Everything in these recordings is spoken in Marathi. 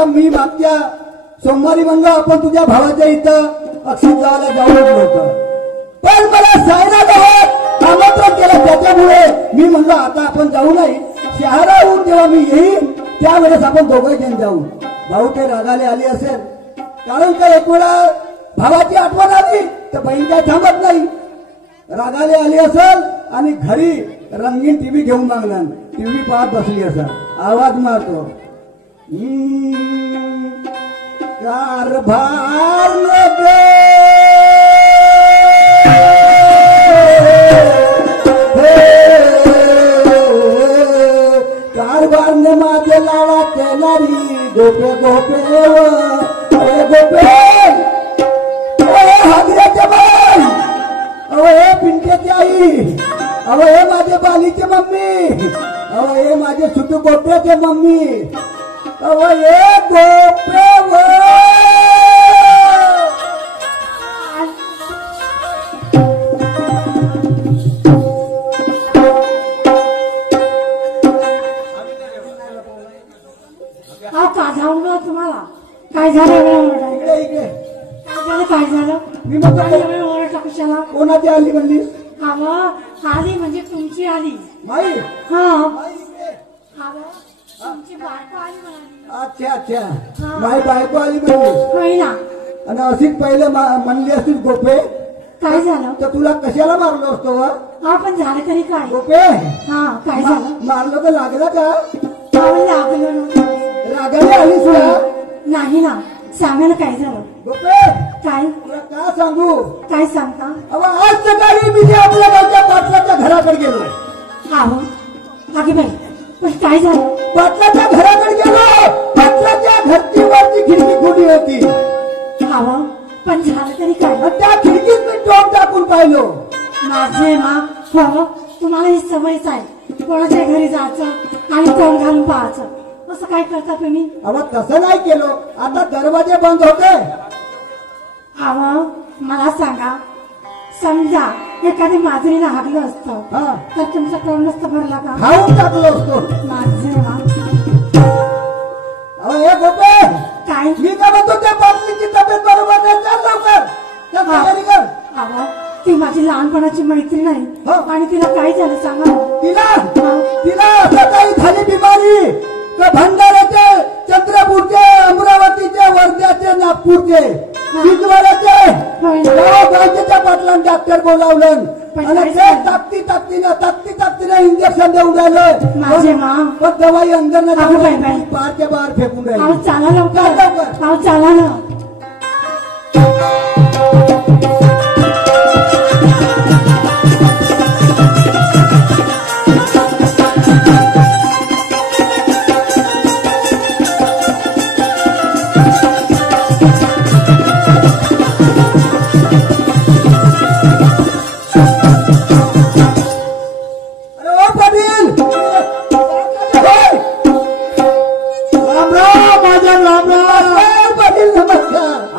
का मी मागच्या सोमवारी म्हणलो आपण तुझ्या भावाच्या इथं अक्षित जायला जाऊनच नव्हतं, पण मला सायरा गावात आमंत्रण केलं, त्याच्यामुळे मी म्हणलो आता आपण जाऊ नाही, शहराहून जेव्हा मी येईन त्यावेळेस आपण दोघे जण जाऊ. भाऊ ते रागाले आली असेल, कारण का एक वेळा भावाची आठवण आली तर बहीण काय थांबत नाही, रागाले आली असेल आणि घरी रंगीन टीव्ही घेऊन मागणार, टीव्ही पाहत बसली असेल, आवाज मारतो कारभार कारभारने माझे लाडा केलारी गोपे गोपे गोपे हागऱ्याच्या बाई, अहो हे पिंट्याची आई, अहो हे माझे बालीचे मम्मी, अहो हे माझे सुटू गोप्याचे मम्मी, अहो हे गोपे तुम्हाला काय झालं? इकडे काय झालं? मी म्हणतो कशाला? कोणाची आली म्हणली? आली म्हणजे तुमची आली. माई? हा माई इकडे. तुमची बायको आली म्हणाली. अच्छा अच्छा, माई बायको आली म्हणली होय ना. आणि अशीच पहिले म्हणली असतील गोपे, काय झालं? तर तुला कशाला मारलो असतो? पण झालं तरी काय गोपे? हा काय झालं? मारलं तर लागलं का? लागलं. रागाने आलीस का? नाही ना, सांगा ना काय झालं? गोपे काय? तुला का सांगू? काय सांगता? अहो आज सकाळी मी आपल्या गावच्या पाटलाच्या घराकडे गेलो. आगे बाई, पण काय झालं? पाटलाच्या घराकडे गेलो, पाटलाच्या घरतीवरची खिडकी खुली होती. पण झालं तरी काय? त्या खिडकीत मी टोक टाकून पाहिलो. माझे हो, तुम्हाला ही सवयच आहे कोणाच्या घरी जायचं आणि तोंड घालून पाहायचं. असं काय करता तुम्ही? अहो तसं नाही केलो, आता दरवाजे बंद होते. मला सांगा, समजा एखादी माजरीला हागलं असतं तर तुमचं तोंड नसतं भरला का? खाऊन टाकलो असतो. माझे अहो हे गोपे, काय? मी का म्हणतो त्या बाटलीची तब्येत बरोबर नाही, चाल लवकर त्या तयारी कर. ती माझी लहानपणाची मैत्रीण आहे आणि तिला काय झालं सांगा? तिला असं काही झाली बिमारी तर भंडाऱ्याचे, चंद्रपूरचे, अमरावतीचे, वर्ध्याचे, नागपूरचे, चिंचवड्याचे गावच्या पाटलांनी डॉक्टर बोलावलं आणि ते ताकदीनं इंजेक्शन देऊन राहिलं. माझे पण दवाई अंदर नाही, पारच्या बाहेर फेकून राहिली. चाला लवकर, चाला ना.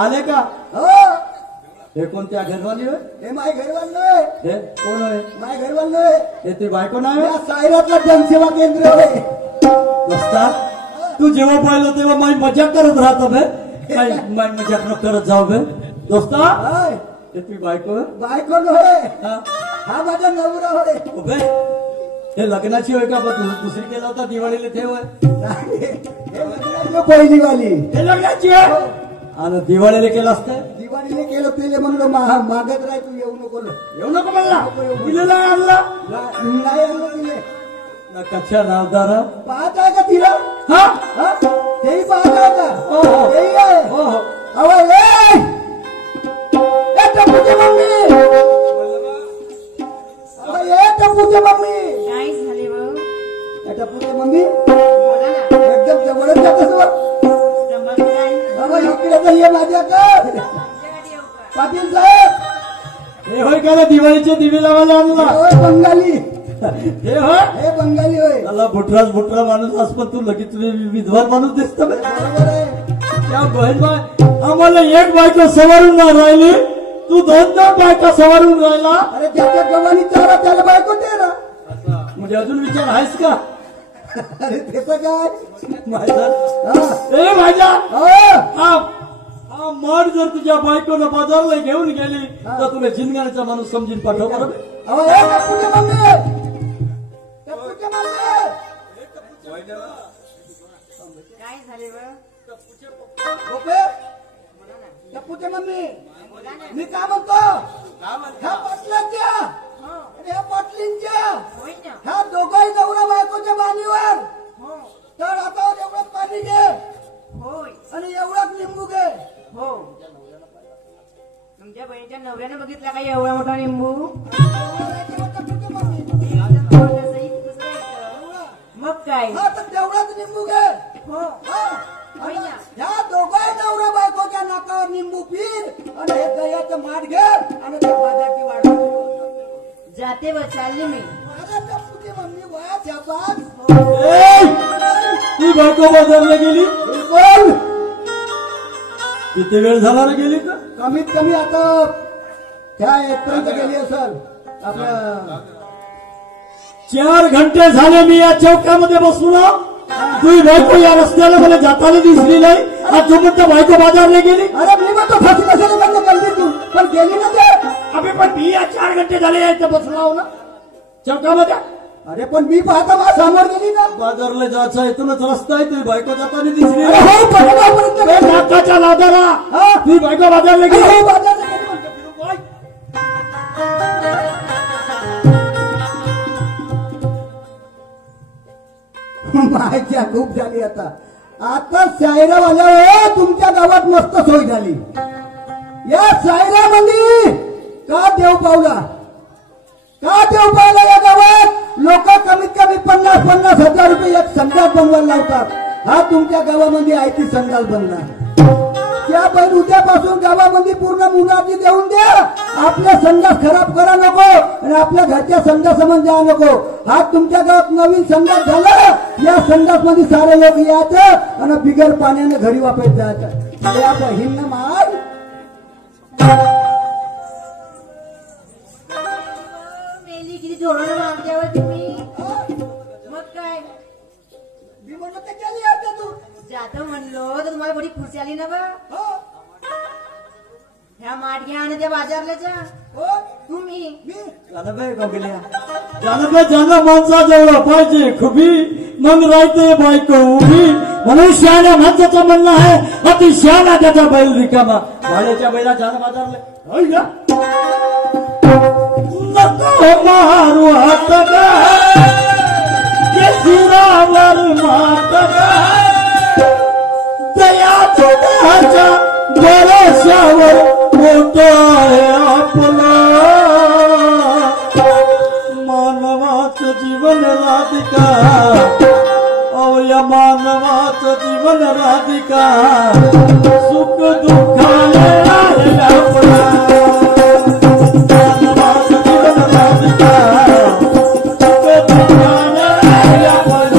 आले का? हे कोणत्या घरवाली होय? हे माय घरवाल आहे. हे कोण आहे? माय घरवाल आहे. हे ती बायको नाही? सायरातला जनसेवा केंद्र होय. दोस्ता, तू जेव्हा पाहिलं तेव्हा माई मजाक करत राहतो बे. माई मजाक न करत जाऊ बे. दोस्ता, हे ती बायको? बायको होय, हा माझा नवरा होय. उभे हे लग्नाची होय का? दुसरी केला होता दिवाळीला ठेव. पहिलीवाली हे लग्नाची आहे आणि दिवाळीला केलं असतं. दिवाळीला केलं ते म्हणून मागत राह, तू येऊ नको. येऊ नको म्हणला. दिलेला आणला नाही, आणलं तिने. कक्षा नावदार पाहत आहे का तिला? तेही पाहत आहे का? तेही आहे. टपूची मम्मी, टपूची मम्मी, काय झाले? टपूची मम्मी एकदम जवळच जात इकडे ये माझ्याकडे. पाटील साहेब, हे होय का दिवाळीचे दिवे लावायला आणला? बंगाली हे होय, हे बंगाली होय. मला बुटरा माणूस आज पण तू लगेच विधवा माणूस दिसतो. बरोबर आहे. त्या बहीण बाय आम्हाला एक बायका सवारून नाही राहिली, तू 2 बायका सवारून राहिला. अरे ज्याच्या गव्हाणी चारा त्याला बायको तेरा. म्हणजे अजून विचार आहेस का? अरे त्याचं काय माझा हा. ए माझा हा. हा माड जर तुझ्या बायकोला बाजारला घेऊन गेली तर तुला जिंदगाचा माणूस समजून पाठव बरोबर. अहो, ए टप्पूच्या मम्मी टप्पूच्या मम्मी काय झाले गोपे टप्पूच्या मम्मी मी काय म्हणतो ह्या पाटलांच्या आणि ह्या पाटलींच्या ह्या दोघाही नवरा बायकोच्या मानीवर तर आता एवढं पाणी घे होय आणि एवढाच लिंबू घे हो तुमच्या बहिणीच्या नवऱ्यानं बघितला का एवढा मोठा लिंबू टप्पूच्या मम्मी मग काय हा तर तेवढाच लिंबू घे हो हा. आता ह्या दोघाही नवरा बायकोच्या नाकावर लिंबू पीर आणि हे दह्याचं माठ घे आणि त्या बाजाची वाढ जाते व चालली मी माझ्या टप्पूची मम्मी वया छापास ती बायको बाजारला गेली बिलकुल किती वेळ झाला रे गेली का. कमीत कमी आता त्या येतपर्यंत गेली असेल आपल्या 4 घंटे झाले मी या चौकामध्ये बसलो. तुझी बायको या रस्त्याला मला जाताना दिसली नाही. आज तू म्हणतो बायको बाजारला गेली. अरे मी म्हणतो फाशी कशाला बंद करली तू पण गेली ना ते अबे पण मी या 4 घंटे झाले या इथं बसला हो ना चौकामध्ये. अरे पण मी पाहता मला समोर गेली ना बाजारला जायचं इथूनच रस्ता आहे. तुझी बायको जाताना दिसली अरे नाही. हो पटकापर्यंत ए, नाकाच्या लादाला हा. तुझी बायको बाजारला अरे गेली. हो बाजारला गेली म्हणतो. माहिती खूप झाली आता आता सायरावाल्या तुमच्या गावात मस्त सोय झाली. या सायरामध्ये का देव पावला या गावात लोक कमीत कमी 50,000 रुपये एक संडास बनवायला लावतात. हा तुमच्या गावामध्ये आयती संडास बनणार. त्या पण उद्यापासून गावामध्ये पूर्ण मुलाची देऊन द्या. आपल्या संडास खराब करा नको आणि आपल्या घरच्या संडासामध्ये द्या नको. हा तुमच्या गावात नवीन संडास झाला. या संडास मध्ये सारे लोक यायचं आणि बिगर पाण्याने घरी वापस जायचं. या बहिण मार मेली किती धोरण मागल्यावर तुम्ही मग काय मी म्हणलं ते गेली आता तू जातो म्हणलो तर तुम्हाला बरी खुशी आली ना बा. हो ह्या माठ घ्या आणि त्या बाजारला जा हो तुम्ही मी ज्यानं माणसाजवळ पाहिजे खुबी मग राहते बायको उभी. म्हणून शहाण्या माणसाचं म्हणणं आहे अति शहाणा त्याचा बैल रिकामा. भाड्याच्या बैला ज्यानं बाजारले होय का. नको मारू हात गा शिरावर मात गा दया तुझ्याच्या भरोशावर मोठं आहे आपला. मानवाचं जीवन राधिका अवया मानवाचं जीवन राधिका सुख दुःखाने आहे आपला. मानवाचं जीवन राधिका सुख दुःखाने आहे आपला.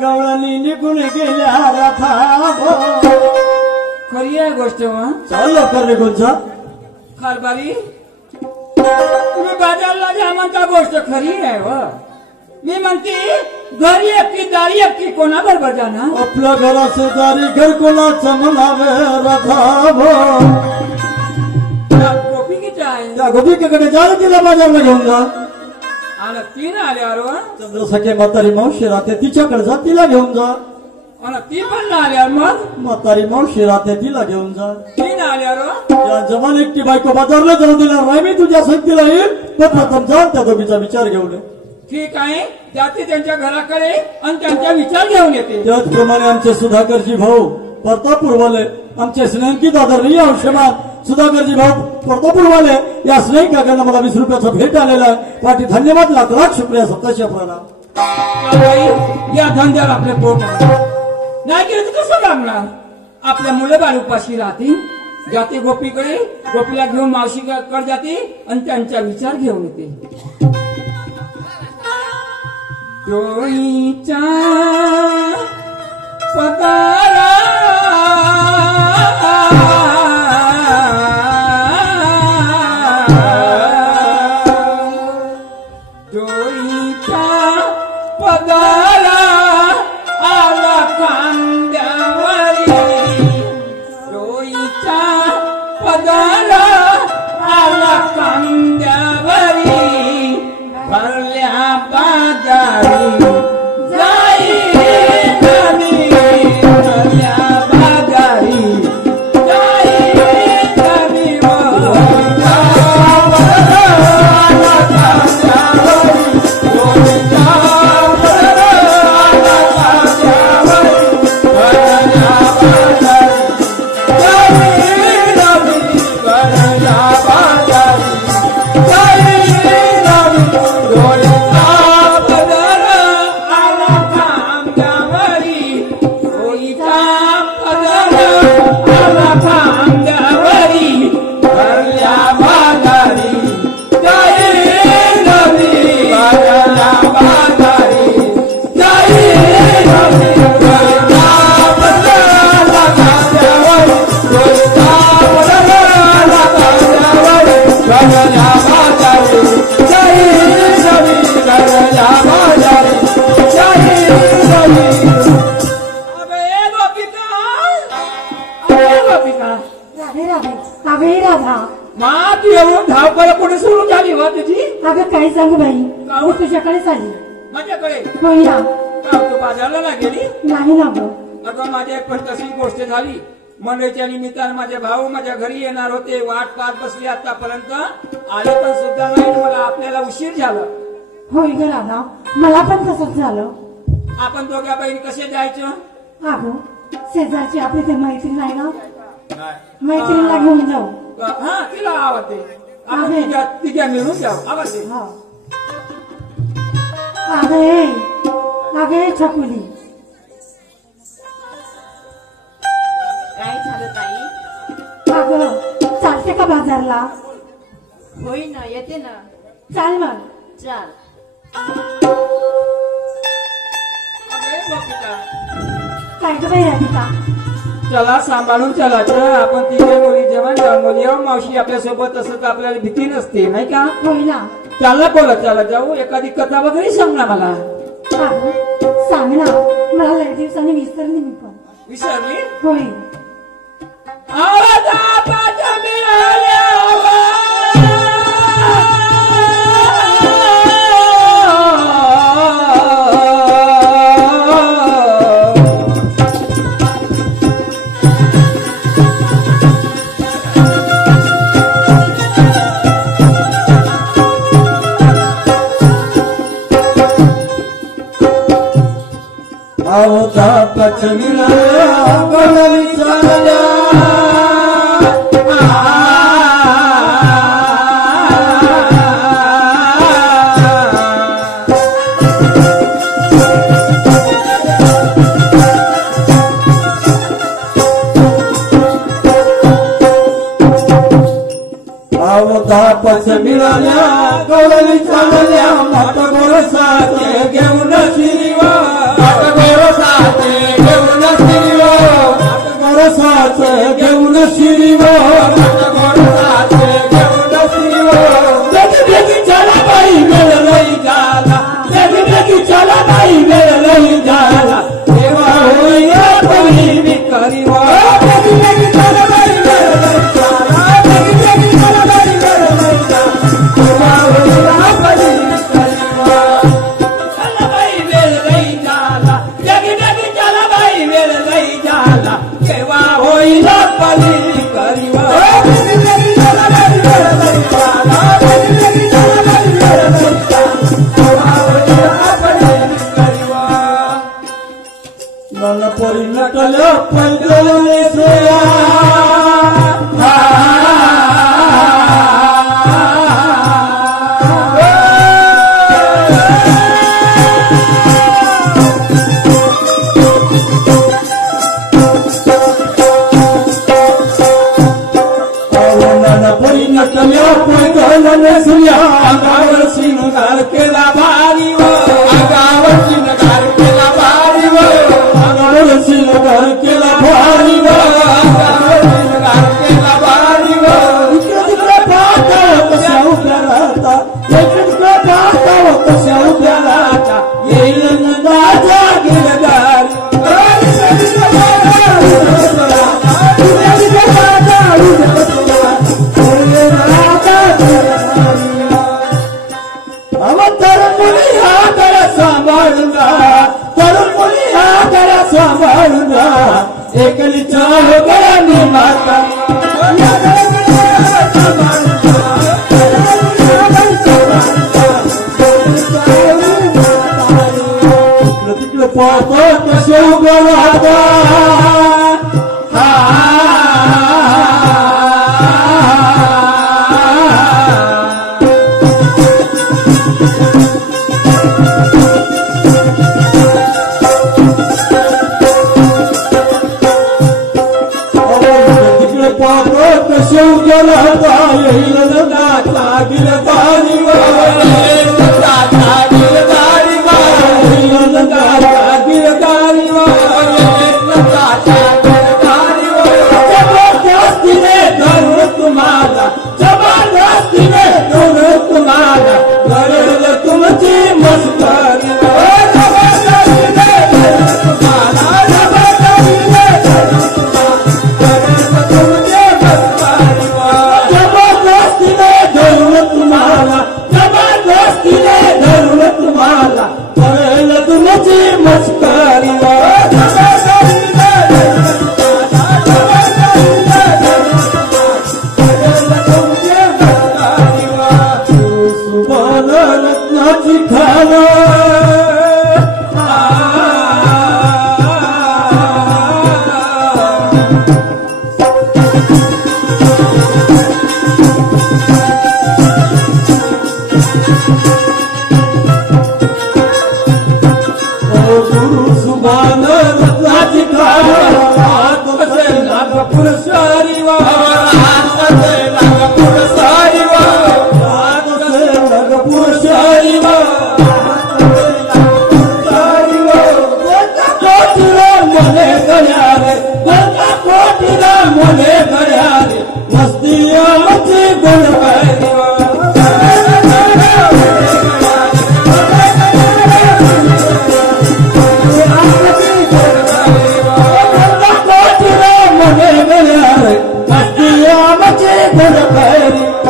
गवळणी निघून गेल्या रथा. खरी आहे गोष्ट मग चाल लवकर निघून जा. कारभारी तुम्ही बाजारला जा म्हणता गोष्ट खरी आहे व मी म्हणते घरी एकटी दारी एकटी कोणाबरोबर जाणार. आपल्या घरा शेजारी घर कोणाचं म्हणावे रथा. गोपी किती आहे त्या गोपिकेकडे जा रे, तिला बाजारला घेऊन जा. आणि तीन आल्यावर चंद्रसखे म्हातारी मावशी राहते तिच्याकडे जा, तिला घेऊन जा. आणि ती पण ना आल्यावर मग म्हातारी मावशी राहते तिला घेऊन जा. तीन आल्यावर त्या जवान एकटी बायको बाजारला जाऊन दिला नाही मी तुझ्या संगतीला येईल तर प्रथम जा त्या दोघीचा विचार घेऊन ये. ठीक आहे जाते त्यांच्या घराकडे आणि त्यांचा विचार घेऊन येते. त्याचप्रमाणे आमचे सुधाकरजी भाऊ प्रतापूरवाले आमचे स्नेहंकित आदरणीय अंशमान सुधाकरजी भाऊ प्रतापूरवाले या स्नेह काकांना मला 20 रुपयाचा भेट आलेला आहे. पाठी धन्यवाद लाख लाख शुक्रिया सत्ताशे प्रणाम. या धंद्याला आपले पोट आहे. नाही केलं तर कसं लागणार? आपल्या मुलं बाळ उपाशी राहतील, जाते गोपीकडे, गोपीला घेऊन मावशीकडे जाते आणि त्यांचा विचार घेऊन येते. डोईच्या पदारा डोईच्या पदारा आला खांद्यावरी, डोईच्या पदारा आला खांद्यावरी, भरल्या बाजारी जाई नदी, भरल्या बाजारी जाई नदी, धावपळ कुठे सुरू झाली वा तुझी? अगं काय सांगू बाई, मी तुझ्याकडेच आली. माझ्याकडे? होय ना. का तू बाजारला ना गेली? नाही ना गं. अगं माझ्या पण तशी गोष्ट झाली. मंडळीच्या निमित्तानं माझे भाऊ माझ्या घरी येणार होते, वाट पाहत बसली आतापर्यंत, आले पण सुद्धा नाही. मला आपल्याला उशीर झाला. होय ग राधा, मला पण तसंच झालं. आपण दोघ्या बहिणी कसे जायचं? अगं शेजारची आपली ते मैत्रीण आहे ना, मैत्रिणीला घेऊन जाऊ. हा तिला आवडते, आपण तिघ्या मिळून जाऊ. आवडते. अगे छकुली, काय झालं ताई? अगं चालते का बाजारला? होय ना, येते ना. चाल मग. चाल. काय ग बाई राधिका? चला सांभाळून चलायचं. आपण तिघे मुली जेवण जाऊन येऊ. मावशी आपल्या सोबत असं तर आपल्याला भीती नसते, नाही का? होय ना. चालला बोला, चला जाऊ. एखादी कथा वगैरे सांग ना मला. सांग ना, मला लय दिवसांनी विसरली मी पण. विसरली? होय. आवाजापाच्या मिळाल्यावर अवतापच मिळाल्या गवळणी चालल्या, अवतापच मिळाल्या गवळणी चालल्या, मत गोरसाचे घेऊन शिरीवा, घेऊन शिरीवो, चला बाई वेळ लई झाला, चला बाई वेळ लई झाला, तेव्हा होईया बळी मी करीवा, चला बाई वेळ लई झाला, चला बाई वेळ लई झाला, तेव्हा होईया बळी मी करीवा, चला बाई वेळ लई झाला, चला बाई वेळ लई झाला, तेव्हा होईला बळी करीवा. नटल्या पैदल नेसल्या अंगावर शिंगार केला भारी व अंगावर शिंगार केला भारी व अंगावर शिंगार केला भारी व अंगावर शिंगार केला भारी व इकडे तिकडे पाहताव कशा उभ्या राहता इकडे तिकडे पाहताव कशा उभ्या राहता येईल नंदाच्या गिरगार तरुण मुली हा गळा सांभाळूंगा तरुण मुली हा गळा सांभाळूंगा एकली चाल गळ्यानी माता तिकडे पाहतो कसे उभं राहता राहता येईल नंदाचा गिरधारी येईल नंदाचा गिरधारी येईल नंदाचा गिरधारी येईल नंदाचा गिरधारी जबरदस्तीने धरून तुम्हाला जबरदस्तीने धरून तुम्हाला करेल तुमची मस्करी जबरदस्तीने धरून तुम्हाला जबरदस्तीने धरून तुम्हाला जबरदस्तीने धरून तुम्हाला करेल तुमची मस्करी सुभान रत्नाची खाना सुभान रत्नाची नागपूर सारी नागपूर सारी नागपूर सारी कोटीला मने गळ्यारे कोटीला मने गळ्यारे मस्ती आमची गुणवारी मस्ती आमची गुणवारी